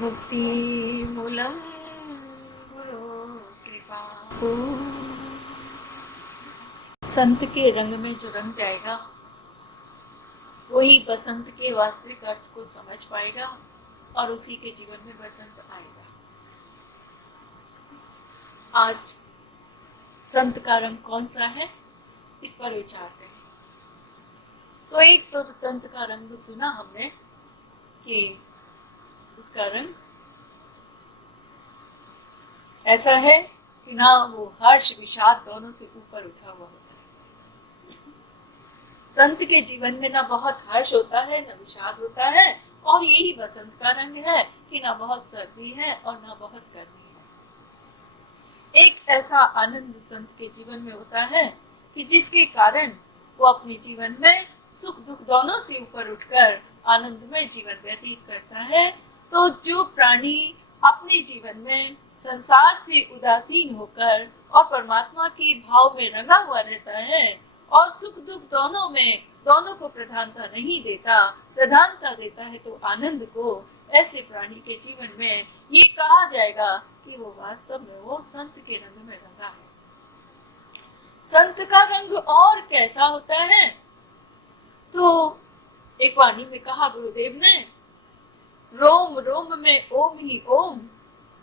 मुक्ति मूलम गुरु कृपा को। संत के रंग में जो रंग जाएगा वही बसंत के वास्तविक अर्थ को समझ पाएगा और उसी के जीवन में बसंत आएगा। आज संत का रंग कौन सा है, इस पर विचार करें। तो एक तो संत का रंग सुना हमने कि उसका रंग ऐसा है कि ना वो हर्ष विषाद दोनों से ऊपर उठा हुआ होता है। संत के जीवन में ना बहुत हर्ष होता है ना विषाद होता है, और यही बसंत का रंग है कि ना बहुत सर्दी है और ना बहुत गर्मी है। एक ऐसा आनंद संत के जीवन में होता है कि जिसके कारण वो अपने जीवन में सुख दुख दोनों से ऊपर उठकर आनंद में जीवन व्यतीत करता है। तो जो प्राणी अपने जीवन में संसार से उदासीन होकर और परमात्मा के भाव में रंगा हुआ रहता है और सुख दुख दोनों को प्रधानता नहीं देता, प्रधानता देता है तो आनंद को, ऐसे प्राणी के जीवन में ये कहा जाएगा कि वो वास्तव में वो संत के रंग में रंगा है। संत का रंग और कैसा होता है, तो एक वाणी में कहा गुरुदेव ने, रोम रोम में ओम ही ओम,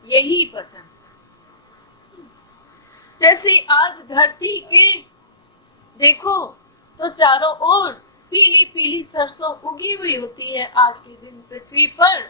यही बसंत। जैसे आज धरती के देखो तो चारों ओर पीली पीली सरसों उगी हुई होती है। आज के दिन पृथ्वी पर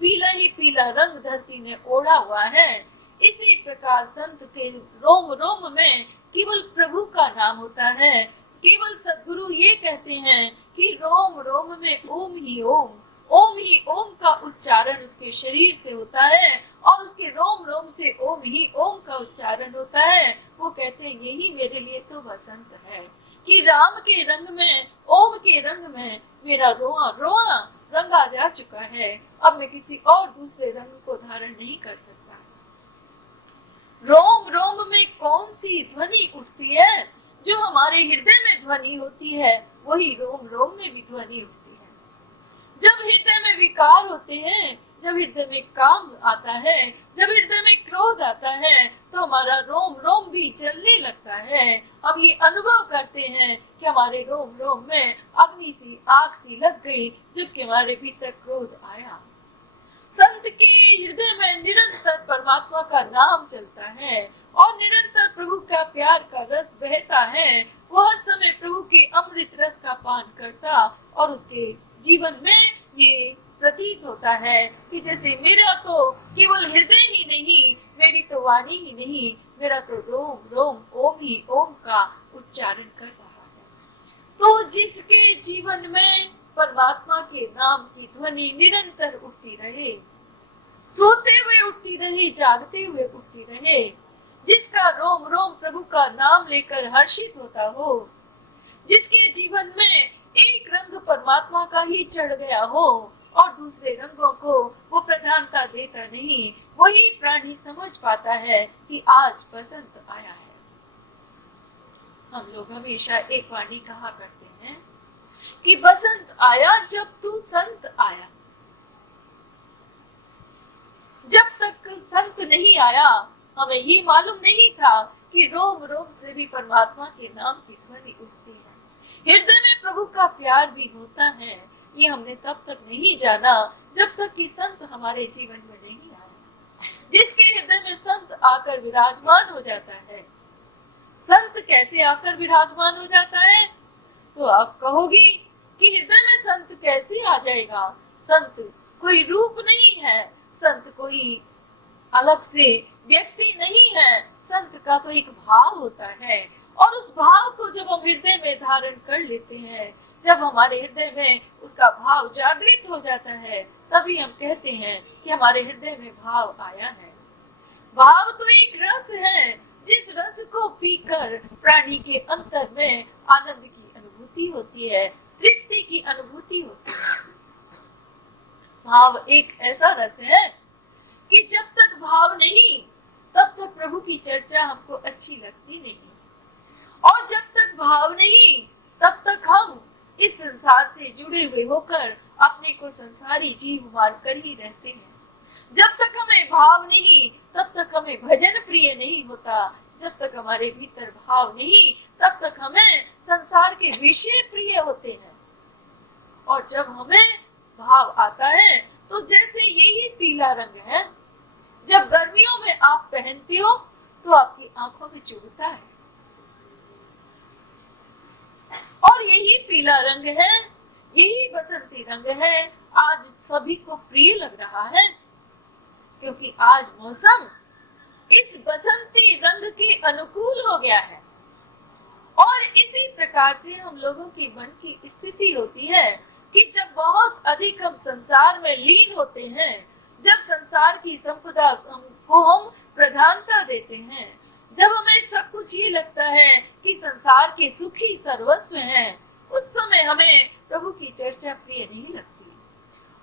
पीला ही पीला रंग धरती ने ओढ़ा हुआ है। इसी प्रकार संत के रोम रोम में केवल प्रभु का नाम होता है। केवल सद्गुरु ये कहते हैं कि रोम रोम में ओम ही ओम, ओम ही ओम का उच्चारण उसके शरीर से होता है और उसके रोम रोम से ओम ही ओम का उच्चारण होता है। वो कहते हैं यही मेरे लिए तो बसंत है कि राम के रंग में, ओम के रंग में मेरा रोआ रोआ रंगा जा चुका है। अब मैं किसी और दूसरे रंग को धारण नहीं कर सकता। रोम रोम में कौन सी ध्वनि उठती है, जो हमारे हृदय में ध्वनि होती है वही रोम रोम में भी ध्वनि उठती है। जब हृदय में विकार होते हैं, जब हृदय में काम आता है, जब हृदय में क्रोध आता है, तो हमारा रोम रोम भी जलने लगता है। अब ये अनुभव करते हैं कि हमारे रोम रोम में अग्नि सी आग सी लग गई जबकि हमारे भीतर क्रोध आया। संत के हृदय में निरंतर परमात्मा का नाम चलता है और निरंतर प्रभु का प्यार का रस बहता है। वो हर समय प्रभु के अमृत रस का पान करता और उसके जीवन में ये प्रतीत होता है कि जैसे मेरा तो केवल हृदय ही नहीं, मेरी तो वाणी ही नहीं, मेरा तो रोम रोम ओम ही ओम का उच्चारण कर रहा है। तो जिसके जीवन में परमात्मा के नाम की ध्वनि निरंतर उठती रहे, सोते हुए उठती रहे, जागते हुए उठती रहे, जिसका रोम रोम प्रभु का नाम लेकर हर्षित होता हो, जिसके जीवन में एक रंग परमात्मा का ही चढ़ गया हो और दूसरे रंगों को वो प्रधानता देता नहीं, वही प्राणी समझ पाता है कि आज बसंत आया है। हम लोग हमेशा एक वाणी कहा करते हैं कि बसंत आया जब तू संत आया। जब तक संत नहीं आया हमें ये मालूम नहीं था कि रोम रोम से भी परमात्मा के नाम की ध्वनि उठती है, हृदय में प्रभु का प्यार भी होता है। ये हमने तब तक नहीं जाना जब तक कि संत हमारे जीवन में नहीं आया। जिसके हृदय में संत आकर विराजमान हो जाता है, संत कैसे आकर विराजमान हो जाता है, तो आप कहोगी कि हृदय में संत कैसे आ जाएगा। संत कोई रूप नहीं है, संत कोई अलग से व्यक्ति नहीं है, संत का तो एक भाव होता है और उस भाव को जब हम हृदय में धारण कर लेते हैं, जब हमारे हृदय में उसका भाव जागृत हो जाता है, तभी हम कहते हैं कि हमारे हृदय में भाव आया है। भाव तो एक रस है, जिस रस को पीकर प्राणी के अंतर में आनंद की अनुभूति होती है, तृप्ति की अनुभूति होती है। भाव एक ऐसा रस है कि जब तक भाव नहीं तब तक प्रभु की चर्चा हमको अच्छी लगती नहीं, और जब तक भाव नहीं तब तक हम इस संसार से जुड़े हुए होकर अपने को संसारी जीव मान कर ही रहते हैं। जब तक हमें भाव नहीं, तब तक हमें भजन प्रिय नहीं होता। जब तक हमारे भीतर भाव नहीं, तब तक हमें संसार के विषय प्रिय होते हैं। और जब हमें भाव आता है तो जैसे यही पीला रंग है, जब गर्मियों में आप पहनते हो तो आपकी आंखों में चुभता है, और यही पीला रंग है, यही बसंती रंग है, आज सभी को प्रिय लग रहा है, क्योंकि आज मौसम इस बसंती रंग के अनुकूल हो गया है। और इसी प्रकार से हम लोगों की मन की स्थिति होती है कि जब बहुत अधिक हम संसार में लीन होते हैं, जब संसार की संपदा को हम प्रधानता देते हैं, जब हमें सब कुछ ये लगता है कि संसार के सुख ही सर्वस्व हैं, उस समय हमें प्रभु की चर्चा प्रिय नहीं लगती।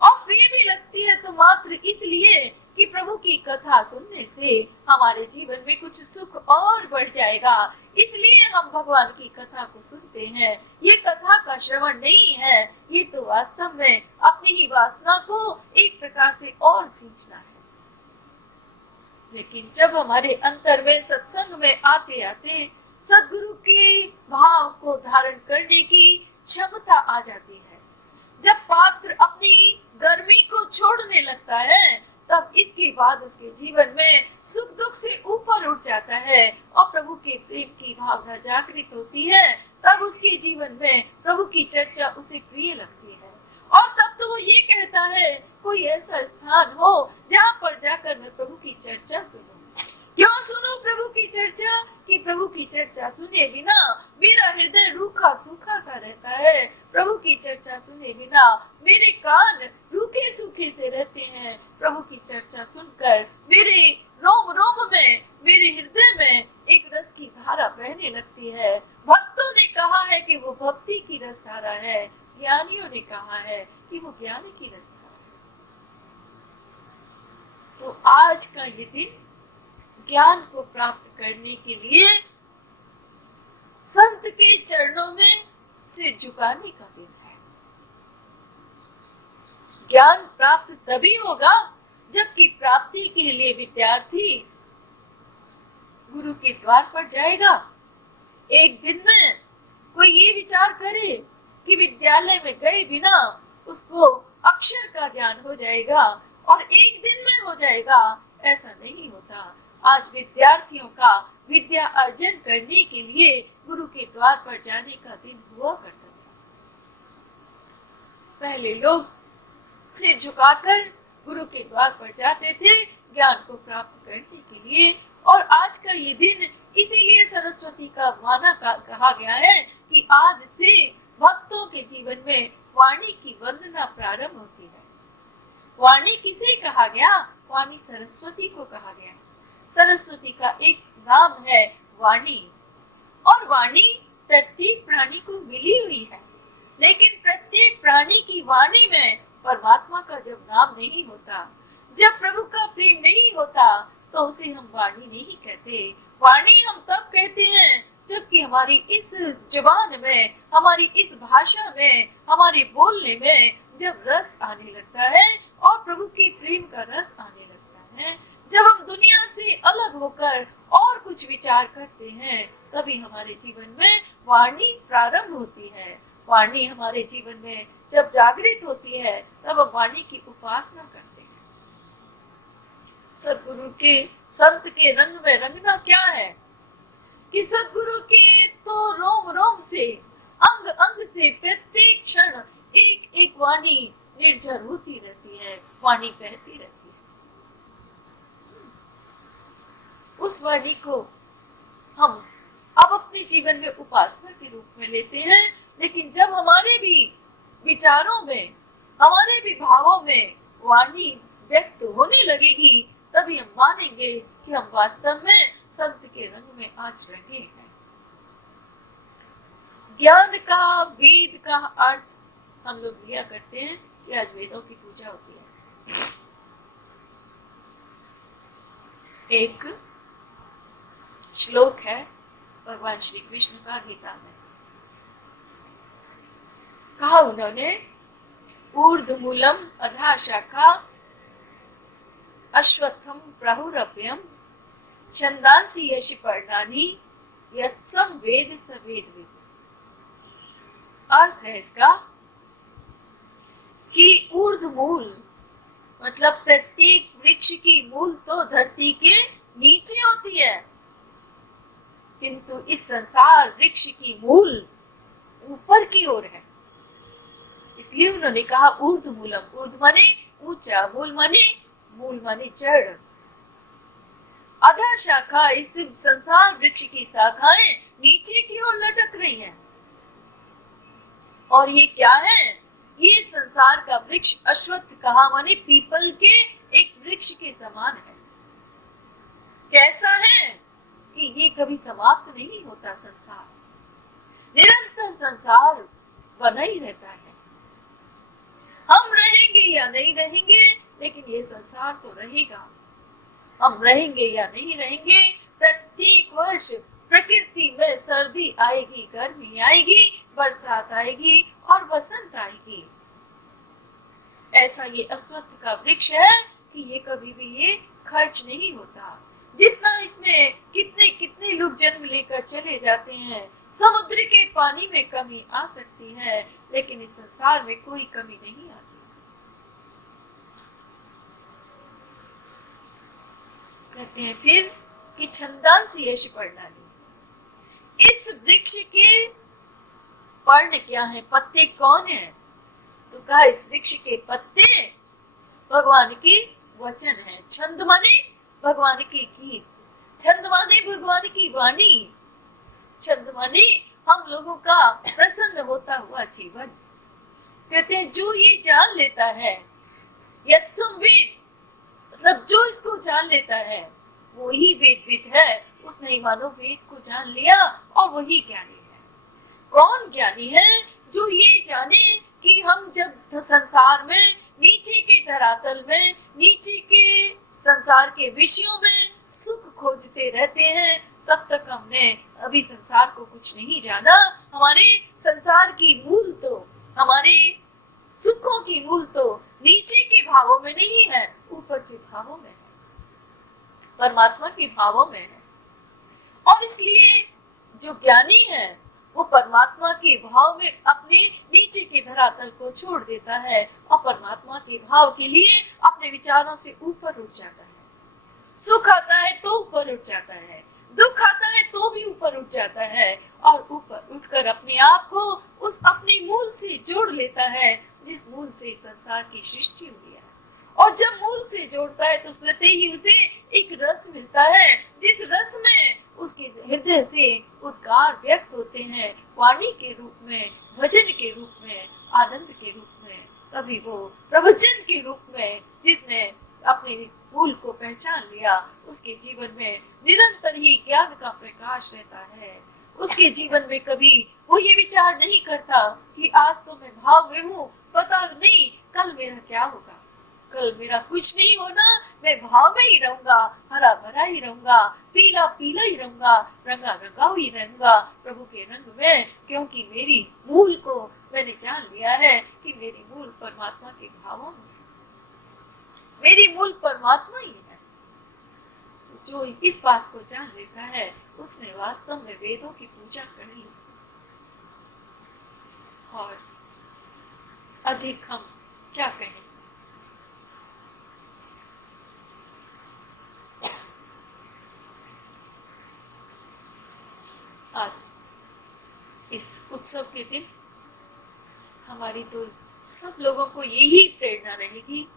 और प्रिय भी लगती है तो मात्र इसलिए कि प्रभु की कथा सुनने से हमारे जीवन में कुछ सुख और बढ़ जाएगा, इसलिए हम भगवान की कथा को सुनते हैं। ये कथा का श्रवण नहीं है, ये तो वास्तव में अपनी ही वासना को एक प्रकार से और सींचना है। लेकिन जब हमारे अंतर में सत्संग में आते आते सद्गुरु के भाव को धारण करने की क्षमता आ जाती है, जब पात्र अपनी गर्मी को छोड़ने लगता है, तब इसके बाद उसके जीवन में सुख दुख से ऊपर उठ जाता है और प्रभु के प्रेम की भावना जागृत होती है। तब उसके जीवन में प्रभु की चर्चा उसे प्रिय लगती है, और तब तो वो ये कहता है कोई ऐसा स्थान हो जहाँ पर जाकर मैं प्रभु की चर्चा सुनूं। क्यों सुनूं प्रभु की चर्चा? कि प्रभु की चर्चा सुने बिना मेरा हृदय रूखा सूखा सा रहता है। प्रभु की चर्चा सुने बिना मेरे कान रूखे सूखे से रहते हैं। प्रभु की चर्चा सुनकर मेरे रोम रोम में, मेरे हृदय में एक रस की धारा बहने लगती है। भक्तों ने कहा है कि वो भक्ति की रस धारा है, ज्ञानियों ने कहा है कि वो ज्ञान की रस धारा है। तो आज का ये दिन ज्ञान को प्राप्त करने के लिए संत के चरणों में सिर झुकाने का दिन है। ज्ञान प्राप्त तभी होगा जबकि प्राप्ति के लिए विद्यार्थी गुरु के द्वार पर जाएगा। एक दिन में कोई ये विचार करे कि विद्यालय में गए बिना उसको अक्षर का ज्ञान हो जाएगा और एक दिन में हो जाएगा, ऐसा नहीं होता। आज विद्यार्थियों का विद्या अर्जन करने के लिए गुरु के द्वार पर जाने का दिन हुआ करता था। पहले लोग सिर झुकाकर गुरु के द्वार पर जाते थे ज्ञान को प्राप्त करने के लिए। और आज का ये दिन इसीलिए सरस्वती का माना कहा गया है कि आज से भक्तों के जीवन में वाणी की वंदना प्रारंभ होती है। वाणी किसे कहा गया? वाणी सरस्वती को कहा गया। सरस्वती का एक नाम है वाणी, और वाणी प्रत्येक प्राणी को मिली हुई है, लेकिन प्रत्येक प्राणी की वाणी में परमात्मा का जब नाम नहीं होता, जब प्रभु का प्रेम नहीं होता, तो उसे हम वाणी नहीं कहते। वाणी हम तब कहते हैं जबकि हमारी इस जुबान में, हमारी इस भाषा में, हमारे बोलने में जब रस आने लगता है और प्रभु के प्रेम का रस आने लगता है, जब हम दुनिया से अलग होकर और कुछ विचार करते हैं, तभी हमारे जीवन में वाणी प्रारंभ होती है। वाणी हमारे जीवन में जब जागृत होती है, तब हम वाणी की उपासना करते हैं। सद्गुरु के, संत के रंग में रंगना क्या है कि सद्गुरु के तो रोम रोम से, अंग अंग से प्रत्येक क्षण एक एक वाणी निर्झर होती रहती है, वाणी बहती रहती है। उस वाणी को हम अब अपने जीवन में उपासना के रूप में लेते हैं। लेकिन जब हमारे भी विचारों में, हमारे भी भावों में वाणी व्यक्त होने लगेगी, तभी हम मानेंगे कि हम वास्तव में संत के रंग में आज रंगे हैं। ज्ञान का, वेद का अर्थ हम लोग लिया करते हैं कि आज वेदों की पूजा होती है। एक श्लोक है भगवान श्री कृष्ण का गीता में, कहा उन्होंने ऊर्ध्वमूलम अधः शाखा अश्वत्थम प्राहुरव्यम छंदांसि यशि पर्णानि यत्सम वेद स वेदविद। अर्थ है इसका कि ऊर्ध्व मूल मतलब प्रत्येक वृक्ष की मूल तो धरती के नीचे होती है, किंतु इस संसार वृक्ष की मूल ऊपर की ओर है। इसलिए उन्होंने कहा ऊर्ध्व मूलम। ऊर्ध्व माने ऊंचा, मूल माने जड़। अधा शाखा, इस संसार वृक्ष की शाखाएं नीचे की ओर लटक रही हैं। और ये क्या है? ये संसार का वृक्ष अश्वत्थ कहा माने पीपल के एक वृक्ष के समान है। कैसा है कि ये कभी समाप्त नहीं होता। संसार निरंतर संसार बना ही रहता है। हम रहेंगे या नहीं रहेंगे, लेकिन ये संसार तो रहेगा। हम रहेंगे या नहीं रहेंगे, प्रत्येक वर्ष प्रकृति में सर्दी आएगी, गर्मी आएगी, बरसात आएगी और बसंत आएगी। ऐसा ये अश्वत्थ का वृक्ष है कि ये कभी भी ये खर्च नहीं होता। जितना इसमें कितने कितने लोग जन्म लेकर चले जाते हैं। समुद्र के पानी में कमी आ सकती है, लेकिन इस संसार में कोई कमी नहीं आती। कहते हैं फिर कि छंदांसि यशि पर्णानि। इस वृक्ष के पर्ण क्या है, पत्ते कौन है? तो कहा इस वृक्ष के पत्ते भगवान की वचन है। छंद माने भगवान के गीत, छंद माने भगवान की वाणी, छंद माने हम लोगों का प्रसन्न होता हुआ जीवन। कहते हैं जो ये जान लेता है, यत्सम वेद मतलब जो इसको जान लेता है वो ही वेदविद है। उसने मानो वेद को जान लिया और वही ज्ञानी है। कौन ज्ञानी है? जो ये जाने कि हम जब संसार में नीचे के धरातल में, नीचे के संसार के विषयों में सुख खोजते रहते हैं, तब तक हमने अभी संसार को कुछ नहीं जाना। हमारे संसार की मूल तो, हमारे सुखों की मूल तो नीचे के भावों में नहीं है, ऊपर के भावों में है, परमात्मा के भावों में है। और इसलिए जो ज्ञानी है वो परमात्मा के भाव में अपने नीचे के धरातल को छोड़ देता है और परमात्मा के भाव के लिए अपने विचारों से ऊपर उठ जाता है। सुख आता है तो ऊपर उठ जाता है, दुख आता है तो भी ऊपर उठ जाता है और ऊपर उठकर अपने आप को उस अपने मूल से जोड़ लेता है, जिस मूल से संसार की सृष्टि हुई है। और जब मूल से जोड़ता है तो स्वतः ही उसे एक रस मिलता है, जिस रस में उसके हृदय से उद्गार व्यक्त होते हैं, वाणी के रूप में, भजन के रूप में, आनंद के रूप में, कभी वो प्रवचन के रूप में। जिसने अपने मूल को पहचान लिया, उसके जीवन में निरंतर ही ज्ञान का प्रकाश रहता है। उसके जीवन में कभी वो ये विचार नहीं करता कि आज तो मैं भाव में हूँ, पता नहीं कल मेरा क्या होगा, कल मेरा कुछ नहीं होना, मैं भाव में ही रहूंगा, हरा भरा ही रहूंगा, पीला पीला ही रहूंगा, रंगा रंगा ही रहूंगा प्रभु के रंग में, क्योंकि मेरी मूल को मैंने जान लिया है कि मेरी मूल परमात्मा के भावों में, मेरी मूल परमात्मा ही है। जो इस बात को जान लेता है उसने वास्तव में वेदों की पूजा कर ली। और अधिक हम क्या कहें। आज इस उत्सव के दिन हमारी तो सब लोगों को यही प्रेरणा रहेगी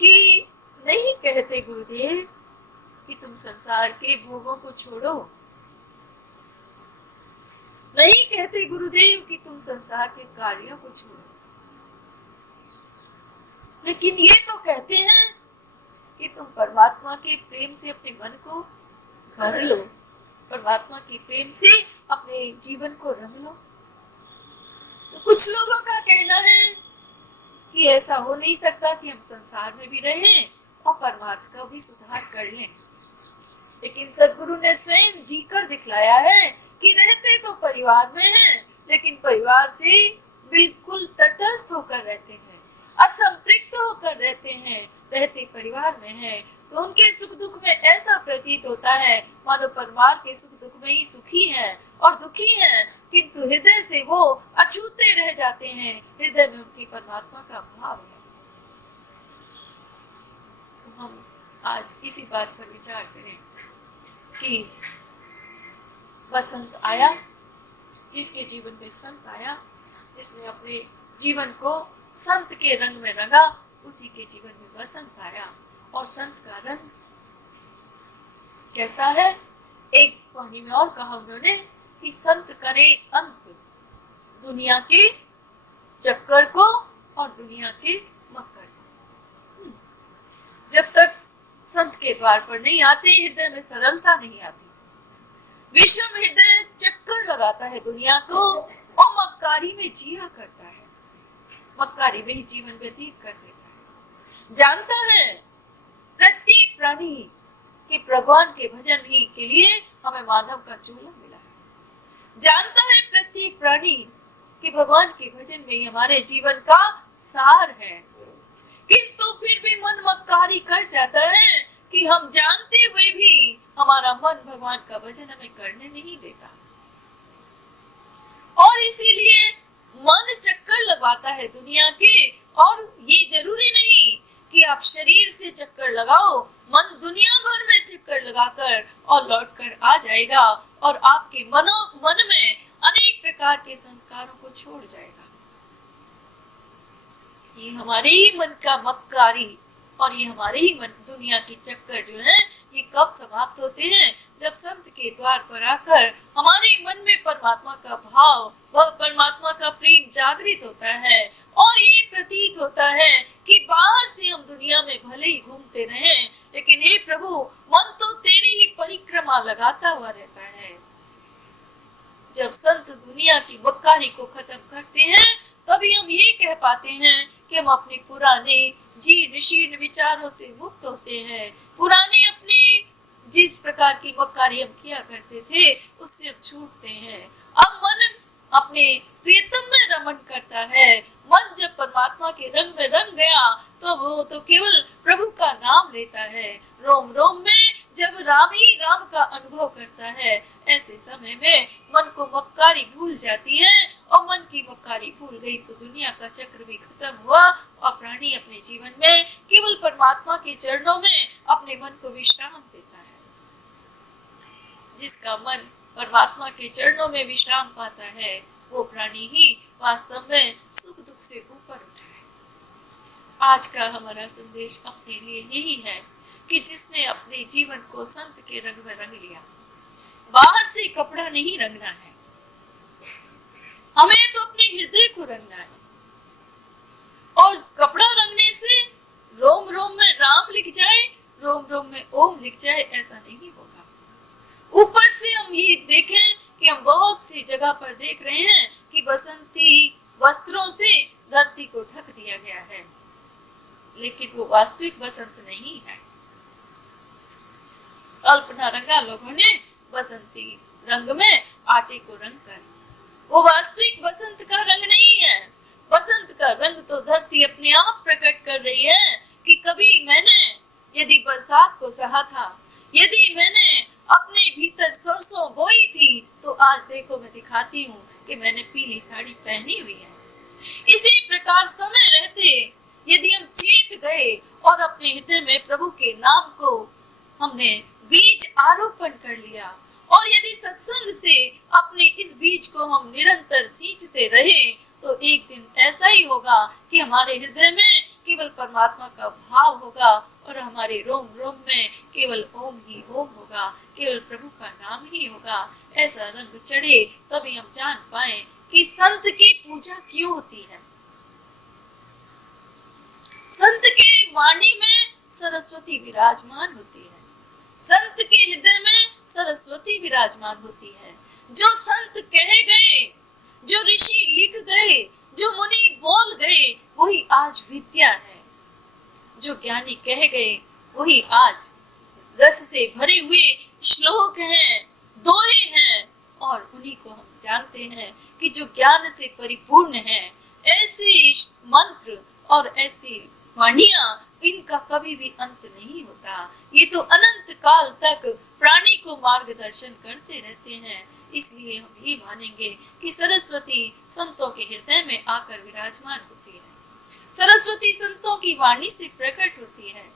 कि नहीं कहते गुरुदेव कि तुम संसार के भोगों को छोड़ो, नहीं कहते गुरुदेव कि तुम संसार के कार्यों को छोड़ो, लेकिन ये तो कहते हैं कि तुम परमात्मा के प्रेम से अपने मन को भर लो, परमात्मा के प्रेम से अपने जीवन को रंग लो। तो कुछ लोगों का कहना है कि ऐसा हो नहीं सकता कि हम संसार में भी रहें और परमार्थ का भी सुधार कर लें, लेकिन सद्गुरु ने स्वयं जीकर दिखलाया है कि रहते तो परिवार में हैं, लेकिन परिवार से बिल्कुल तटस्थ होकर रहते हैं, असंपृक्त होकर रहते परिवार में हैं, तो उनके सुख दुख में ऐसा प्रतीत होता है मानो परिवार के सुख दुख में ही सुखी हैं और दुखी हैं, किंतु हृदय से वो अछूते रह जाते हैं, हृदय में उनकी परमात्मा का भाव है। तो हम आज इसी बात पर विचार करें कि बसंत आया, जिसके जीवन में संत आया, जिसने अपने जीवन को संत के रंग में रंगा, उसी के जीवन में बसंत आया। और संत का रंग कैसा है? एक वाणी में और कहा उन्होंने कि संत करे अंत दुनिया के चक्कर को और दुनिया के मक्कर को। जब तक संत के द्वार पर नहीं आते, हृदय में सरलता नहीं आती, विषम हृदय चक्कर लगाता है दुनिया को और मक्कारी में जिया करता है, मक्कारी में ही जीवन व्यतीत कर देता है। जानता है प्रत्येक प्राणी कि भगवान के भजन ही के लिए हमें मानव का चूल्हा मिला है। जानता है प्रत्येक प्राणी कि भगवान के भजन में ही हमारे जीवन का सार है, किंतु फिर भी मन मक्कारी कर जाता है कि हम जानते हुए भी हमारा मन भगवान का भजन हमें करने नहीं देता, और इसीलिए मन चक्कर लगवाता है दुनिया के। और ये जरूरी नहीं कि आप शरीर से चक्कर लगाओ, मन दुनिया भर में चक्कर लगाकर और लौटकर आ जाएगा और आपके मन में अनेक प्रकार के संस्कारों को छोड़ जाएगा। ये हमारे ही मन का मक्कारी और ये हमारे ही मन दुनिया के चक्कर जो है, ये कब समाप्त होते हैं? जब संत के द्वार पर आकर हमारे मन में परमात्मा का भाव व परमात्मा का प्रेम जागृत होता है और ये प्रतीत होता है कि बाहर से हम दुनिया में भले ही घूमते रहें, लेकिन हे प्रभु, मन तो तेरी ही परिक्रमा लगाता हुआ रहता है। जब संत दुनिया की मक्कारी को खत्म करते हैं, तभी हम ये कह पाते हैं कि हम अपने पुराने जीर्ण शीर्ण विचारों से मुक्त होते हैं, पुराने अपने जिस प्रकार की मक्कारी हम किया करते थे उससे हम छूटते हैं। अब मन अपने प्रियतम में रमन करता है। मन जब परमात्मा के रंग में रंग गया तो वो तो केवल प्रभु का नाम लेता है। रोम रोम में जब राम ही राम का अनुभव करता है, ऐसे समय में मन को मक्कारी भूल जाती है, और मन की मक्कारी भूल गई तो दुनिया का चक्र भी खत्म हुआ और प्राणी अपने जीवन में केवल परमात्मा के चरणों में अपने मन को विश्राम देता है। जिसका मन परमात्मा के चरणों में विश्राम पाता है, वो प्राणी ही वास्तव में सुख दुख से ऊपर उठा है। आज का हमारा संदेश अपने लिए यही है कि जिसने अपने जीवन को संत के रंग में रंग लिया, बाहर से कपड़ा नहीं रंगना है, हमें तो अपने हृदय को रंगना है। और कपड़ा रंगने से रोम रोम में राम लिख जाए, रोम रोम में ओम लिख जाए, ऐसा नहीं होगा। ऊपर से हम ये देखें कि हम बहुत सी जगह पर देख रहे हैं कि बसंती वस्त्रों से धरती को ढक दिया गया है, लेकिन वो वास्तविक बसंत नहीं है। कल्पना रंगा लोगों ने बसंती रंग में आटे को रंग कर, वो वास्तविक बसंत का रंग नहीं है। बसंत का रंग तो धरती अपने आप प्रकट कर रही है कि कभी मैंने यदि बरसात को सहा था, यदि मैंने अपने भीतर सरसों बोई थी, तो आज देखो मैं दिखाती हूँ कि मैंने पीली साड़ी पहनी हुई है। इसी प्रकार समय रहते यदि हम चेत गए और अपने हृदय में प्रभु के नाम को हमने बीज आरोपण कर लिया, और यदि सत्संग से अपने इस बीज को हम निरंतर सींचते रहे, तो एक दिन ऐसा ही होगा कि हमारे हृदय में केवल परमात्मा का भाव होगा और हमारे रोम रोम में केवल ओम ही ओम होगा, केवल प्रभु का नाम ही होगा। ऐसा रंग चढ़े तभी हम जान पाए कि संत की पूजा क्यों होती है। संत के वाणी में सरस्वती विराजमान होती है, संत के हृदय में सरस्वती विराजमान होती है। जो संत कहे गए, जो ऋषि लिख गए, जो मुनि बोल गए, वही आज विद्या है। जो ज्ञानी कह गए वही आज रस से भरे हुए श्लोक हैं, दोहे हैं, और उन्हीं को हम जानते हैं कि जो ज्ञान से परिपूर्ण है। ऐसे मंत्र और ऐसी वाणियां, इनका कभी भी अंत नहीं होता। ये तो अनंत काल तक प्राणी को मार्गदर्शन करते रहते हैं। इसलिए हम ये मानेंगे कि सरस्वती संतों के हृदय में आकर विराजमान होती है। सरस्वती संतों की वाणी से प्रकट होती है।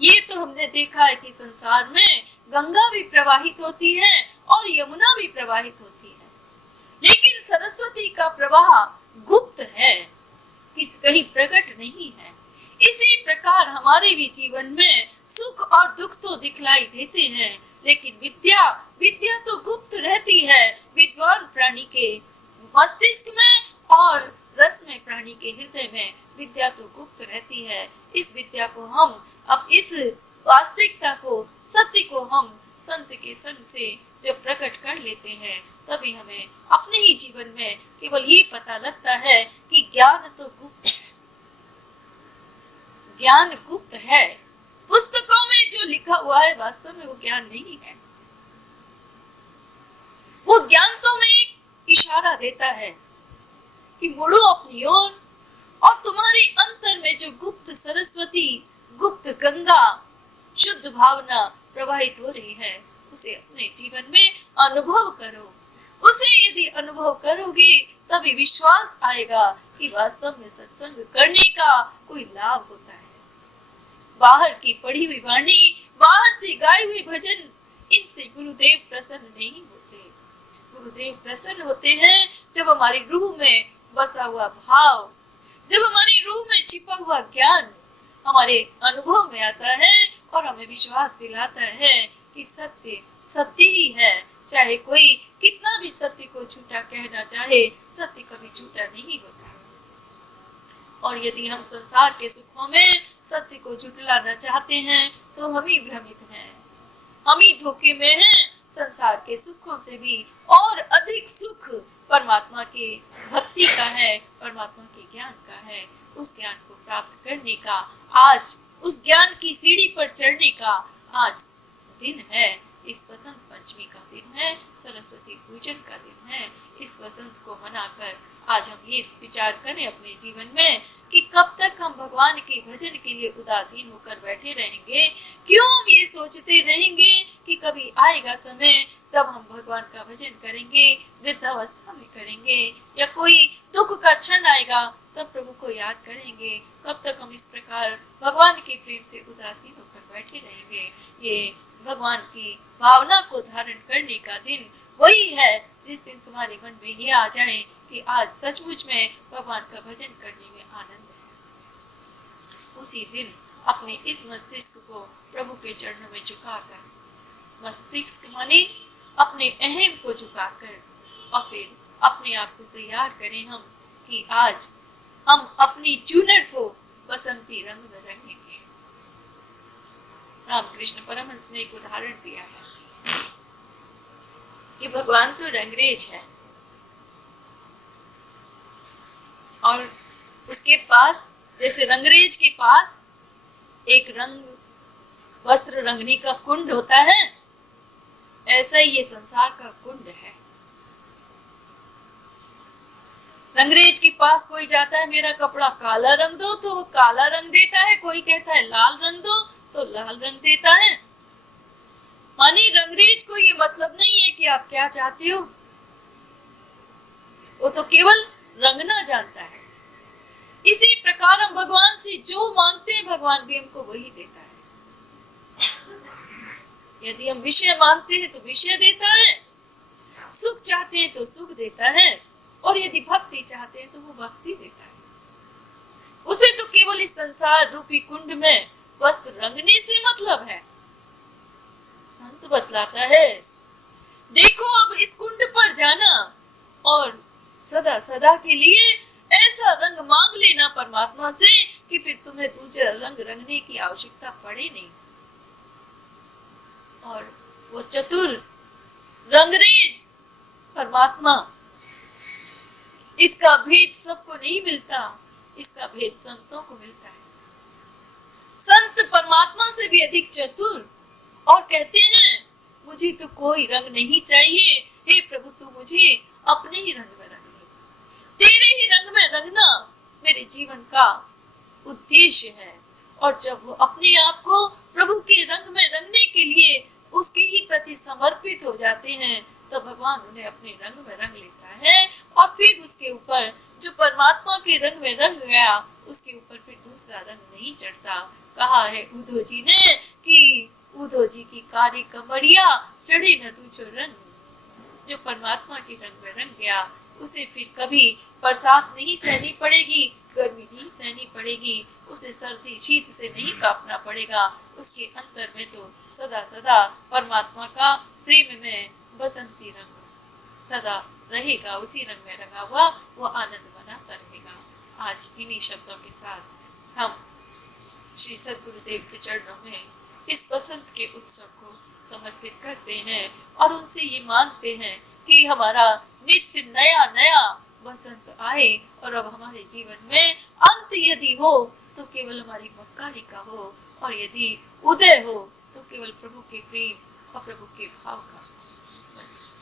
ये तो हमने देखा है कि संसार में गंगा भी प्रवाहित होती है और यमुना भी प्रवाहित होती है, लेकिन सरस्वती का प्रवाह गुप्त है, कहीं प्रकट नहीं है। इसी प्रकार हमारे भी जीवन में सुख और दुख तो दिखलाई देते हैं, लेकिन विद्या तो गुप्त रहती है। विद्वान प्राणी के मस्तिष्क में और रस में, प्राणी के हृदय में विद्या तो गुप्त रहती है। इस विद्या को हम, अब इस वास्तविकता को, सत्य को हम संत के संग से जब प्रकट कर लेते हैं, तभी हमें अपने ही जीवन में केवल ये पता लगता है कि ज्ञान तो गुप्त है, ज्ञान गुप्त है। पुस्तकों में जो लिखा हुआ है वास्तव में वो ज्ञान नहीं है। वो ज्ञान तो में एक इशारा देता है कि मुड़ो अपनी ओर, और तुम्हारे अंतर में जो गुप्त सरस्वती, गुप्त गंगा, शुद्ध भावना प्रवाहित हो रही है, उसे अपने जीवन में अनुभव करो। उसे यदि अनुभव करोगे तभी विश्वास आएगा कि वास्तव में सत्संग करने का कोई लाभ होता है। बाहर की पढ़ी हुई वाणी, बाहर से गाए हुए भजन, इनसे गुरुदेव प्रसन्न नहीं होते। गुरुदेव प्रसन्न होते हैं जब हमारी रूह में बसा हुआ भाव, जब हमारी रूह में छिपा हुआ ज्ञान हमारे अनुभव में आता है और हमें विश्वास दिलाता है कि सत्य सत्य ही है। चाहे कोई कितना भी सत्य को झूठा कहना चाहे, सत्य कभी झूठा नहीं होता। और यदि हम संसार के सुखों में सत्य को झुठलाना चाहते हैं तो हम ही भ्रमित हैं, हम ही धोखे में हैं। संसार के सुखों से भी और अधिक सुख परमात्मा के भक्ति का है, परमात्मा के ज्ञान का है। उस ज्ञान को प्राप्त करने का आज, उस ज्ञान की सीढ़ी पर चढ़ने का आज दिन है। इस बसंत पंचमी का दिन है, सरस्वती पूजन का दिन है। इस वसंत को मनाकर आज हम ये विचार करें अपने जीवन में कि कब तक हम भगवान के भजन के लिए उदासीन होकर बैठे रहेंगे। क्यों हम ये सोचते रहेंगे कि कभी आएगा समय तब हम भगवान का भजन करेंगे, वृद्धावस्था में करेंगे, या कोई दुख का क्षण आएगा तब प्रभु को याद करेंगे। कब तक हम इस प्रकार भगवान के प्रेम से उदासीन होकर बैठे रहेंगे। ये भगवान की भावना को धारण करने का दिन वही है जिस दिन तुम्हारे मन में ये आ जाए कि आज सचमुच में भगवान का भजन करने में आनंद है। उसी दिन अपने इस मस्तिष्क को प्रभु के चरणों में झुकाकर, मस्तिष्क माने अपने अहम को झुकाकर, और फिर अपने आप को तैयार करें हम कि आज हम अपनी चूनर को बसंती रंग में रंगेंगे। रामकृष्ण परमहंस ने एक उदाहरण दिया है कि भगवान तो रंगरेज है और उसके पास, जैसे रंगरेज के पास एक रंग वस्त्र रंगने का कुंड होता है, ऐसा ही ये संसार का कुंड है। रंगरेज के पास कोई जाता है, मेरा कपड़ा काला रंग दो, तो वो काला रंग देता है। कोई कहता है लाल रंग दो, तो लाल रंग देता है। मानी रंगरेज को ये मतलब नहीं है कि आप क्या चाहते हो, वो तो केवल रंगना जानता है। इसी प्रकार हम भगवान से जो मांगते हैं भगवान भी हमको वही देता है। यदि हम विषय मांगते हैं तो विषय देता है, सुख चाहते हैं तो सुख देता है, और यदि भक्ति चाहते हैं तो वो भक्ति देता है। उसे तो केवल इस संसार रूपी कुंड में वस्त्र रंगने से मतलब है। संत बतलाता है, देखो अब इस कुंड पर जाना और सदा सदा के लिए ऐसा रंग मांग लेना परमात्मा से कि फिर तुम्हें दूसरा रंग रंगने की आवश्यकता पड़े नहीं। और वो चतुर रंगरेज परमात्मा, इसका भेद सबको नहीं मिलता, इसका भेद संतों को मिलता है। संत परमात्मा से भी अधिक चतुर, और कहते हैं मुझे तो कोई रंग नहीं चाहिए, हे प्रभु तू मुझे अपने ही रंग में रंग ले, तेरे ही रंग में रंगना मेरे जीवन का उद्देश्य है। और जब वो अपने आप को प्रभु के रंग में रंगने के लिए उसके ही प्रति समर्पित हो जाते हैं, तो भगवान उन्हें अपने रंग में रंग लेता है। और फिर उसके ऊपर जो परमात्मा के रंग में रंग गया, उसके ऊपर फिर दूसरा रंग नहीं चढ़ता। कहा है उद्धव जी ने कि उद्धव जी की कारी कमरिया चढ़े न दूजो रंग। जो परमात्मा के रंग में रंग गया, उसे फिर कभी बरसात नहीं सहनी पड़ेगी, गर्मी नहीं सहनी पड़ेगी, उसे सर्दी शीत से नहीं कांपना पड़ेगा। उसके अंतर में तो सदा सदा परमात्मा का प्रेम में बसंती रंग सदा रहेगा, उसी रंग में रंगा हुआ वो आनंद बनाता रहेगा। आज इन्हीं शब्दों के साथ हम श्री सद्गुरुदेव के चरणों में इस बसंत के उत्सव को समर्पित करते हैं और उनसे ये मांगते हैं कि हमारा नित्य नया नया बसंत आए, और अब हमारे जीवन में अंत यदि हो तो केवल हमारी मक्कारी का हो, और यदि उदय हो तो केवल प्रभु के प्रेम और प्रभु के भाव का। बस